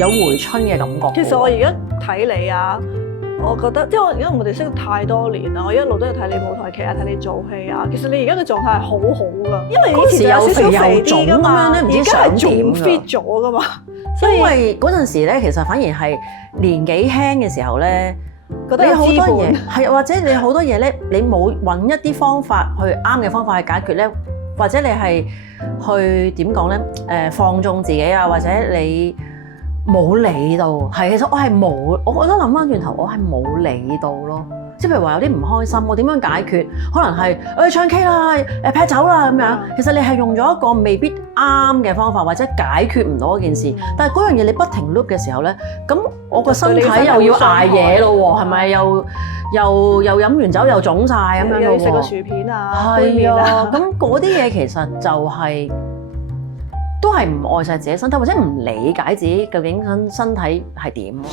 有回春嘅感覺。其實我而家睇你啊，我覺得，因為我哋識咗太多年啦，我一路都有睇你舞台劇啊，睇你做戲啊。其實你而家嘅狀態係好好噶，因為以前有少少肥啲噶嘛，而家係仲 fit 咗噶嘛。因為嗰陣時咧，其實反而係年紀輕嘅時候咧，覺得有好多資嘢本係，或者你好多嘢咧，你冇揾一啲方法去啱嘅方法去解決咧，或者你係去點講咧？放縱自己啊，或者你冇理到，係其實我係冇，我覺得諗翻轉頭，我係冇理到咯。即係譬如話有啲唔開心，我點樣解決？可能係唱 K 啦，劈酒啦咁樣。其實你係用咗一個未必啱嘅方法，或者解決唔到嗰件事。但係嗰樣嘢你不停 look 嘅時候咧，咁我個身體又要捱嘢咯喎，係咪？又飲完酒又腫晒咁樣咯喎。又要食個薯片啊，杯係麵啊啊，咁嗰啲嘢其實就係都係唔愛惜自己身體，或者唔理解自己究竟身體係點咯。